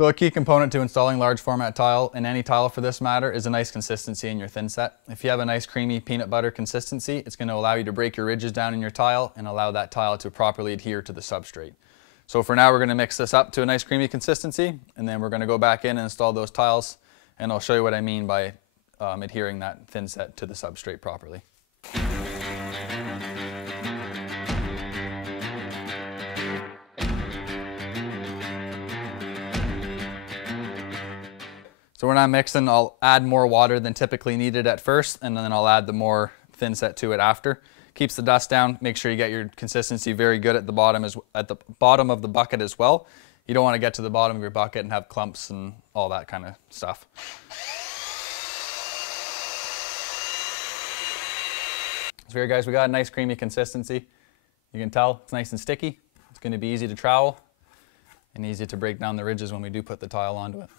So a key component to installing large format tile, and any tile for this matter, is a nice consistency in your Thinset. If you have a nice creamy peanut butter consistency, it's going to allow you to break your ridges down in your tile and allow that tile to properly adhere to the substrate. So for now we're going to mix this up to a nice creamy consistency, and then we're going to go back in and install those tiles, and I'll show you what I mean by adhering that Thinset to the substrate properly. So when I'm mixing, I'll add more water than typically needed at first, and then I'll add the more Thinset to it after. Keeps the dust down. Make sure you get your consistency very good at the bottom of the bucket as well. You don't want to get to the bottom of your bucket and have clumps and all that kind of stuff. So here guys, we got a nice creamy consistency. You can tell it's nice and sticky. It's going to be easy to trowel and easy to break down the ridges when we do put the tile onto it.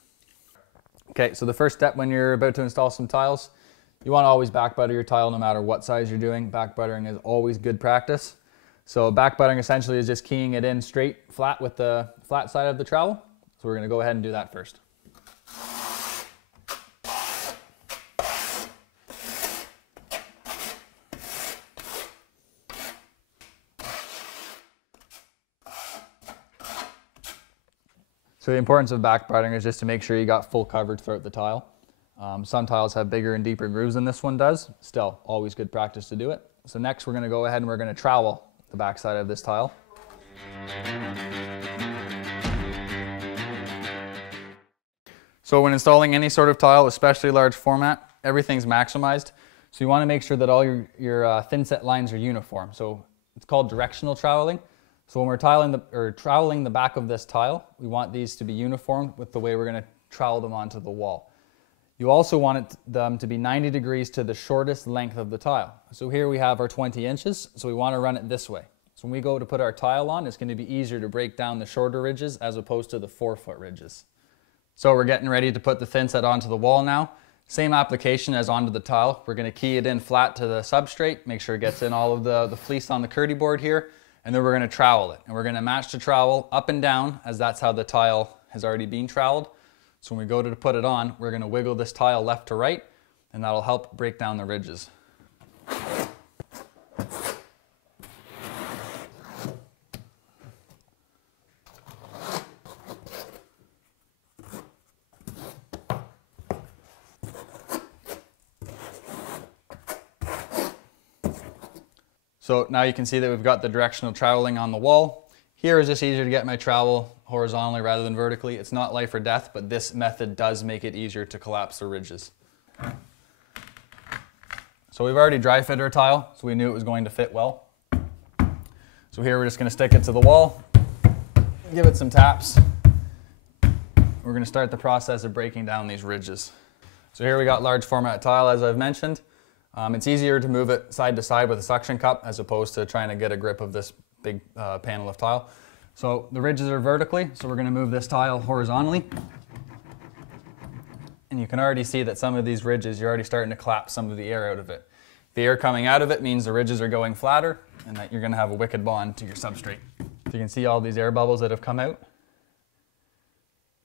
Okay, so the first step when you're about to install some tiles, you want to always back butter your tile no matter what size you're doing. Back buttering is always good practice. So back buttering essentially is just keying it in straight flat with the flat side of the trowel. So we're going to go ahead and do that first. So the importance of back buttering is just to make sure you got full coverage throughout the tile. Some tiles have bigger and deeper grooves than this one does. Still, always good practice to do it. So next we're going to go ahead and we're going to trowel the back side of this tile. So when installing any sort of tile, especially large format, everything's maximized. So you want to make sure that all your Thinset lines are uniform. So it's called directional traveling. So when we're troweling the back of this tile, we want these to be uniform with the way we're going to trowel them onto the wall. You also want them to be 90 degrees to the shortest length of the tile. So here we have our 20 inches, so we want to run it this way. So when we go to put our tile on, it's going to be easier to break down the shorter ridges as opposed to the 4-foot ridges. So we're getting ready to put the Thinset onto the wall now. Same application as onto the tile. We're going to key it in flat to the substrate, make sure it gets in all of the fleece on the curdy board here. And then we're going to trowel it, and we're going to match the trowel up and down as that's how the tile has already been troweled. So when we go to put it on, we're going to wiggle this tile left to right, and that'll help break down the ridges. So now you can see that we've got the directional traveling on the wall. Here is just easier to get my trowel horizontally rather than vertically. It's not life or death, but this method does make it easier to collapse the ridges. So we've already dry fit our tile, so we knew it was going to fit well. So here we're just going to stick it to the wall, give it some taps. We're going to start the process of breaking down these ridges. So here we got large format tile, as I've mentioned. It's easier to move it side to side with a suction cup as opposed to trying to get a grip of this big panel of tile. So the ridges are vertically, so we're going to move this tile horizontally. And you can already see that some of these ridges, you're already starting to collapse some of the air out of it. The air coming out of it means the ridges are going flatter and that you're going to have a wicked bond to your substrate. So you can see all these air bubbles that have come out.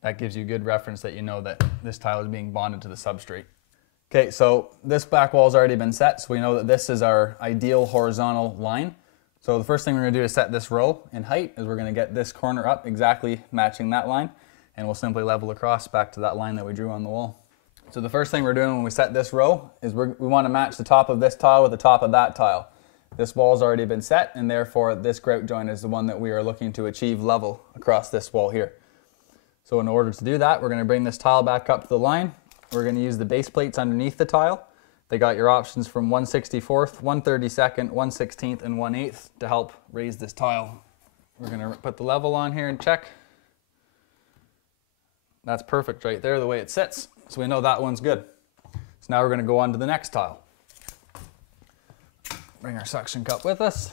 That gives you good reference that you know that this tile is being bonded to the substrate. Okay, so this back wall's already been set, so we know that this is our ideal horizontal line. So the first thing we're going to do is set this row in height, is we're going to get this corner up exactly matching that line, and we'll simply level across back to that line that we drew on the wall. So the first thing we're doing when we set this row is we want to match the top of this tile with the top of that tile. This wall's already been set, and therefore this grout joint is the one that we are looking to achieve level across this wall here. So in order to do that, we're going to bring this tile back up to the line. We're going to use the base plates underneath the tile. They got your options from 1/64, 1/32, 1/16, and 1/8 to help raise this tile. We're going to put the level on here and check. That's perfect right there, the way it sits. So we know that one's good. So now we're going to go on to the next tile. Bring our suction cup with us,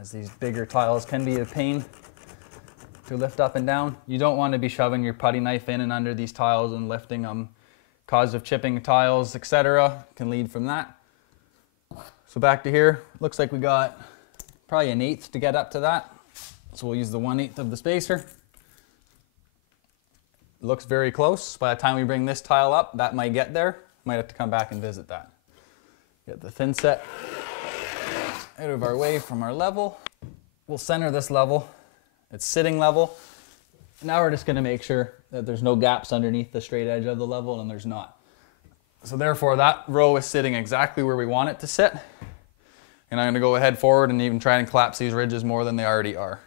as these bigger tiles can be a pain to lift up and down. You don't want to be shoving your putty knife in and under these tiles and lifting them. Cause of chipping tiles, etc. can lead from that. So back to here, looks like we got probably 1/8 to get up to that. So we'll use the 1/8 of the spacer. looks very close. By the time we bring this tile up, that might get there. Might have to come back and visit that. Get the Thinset out of our way from our level. We'll center this level. It's sitting level. Now we're just going to make sure that there's no gaps underneath the straight edge of the level, and there's not. So therefore that row is sitting exactly where we want it to sit. And I'm going to go ahead forward and even try and collapse these ridges more than they already are.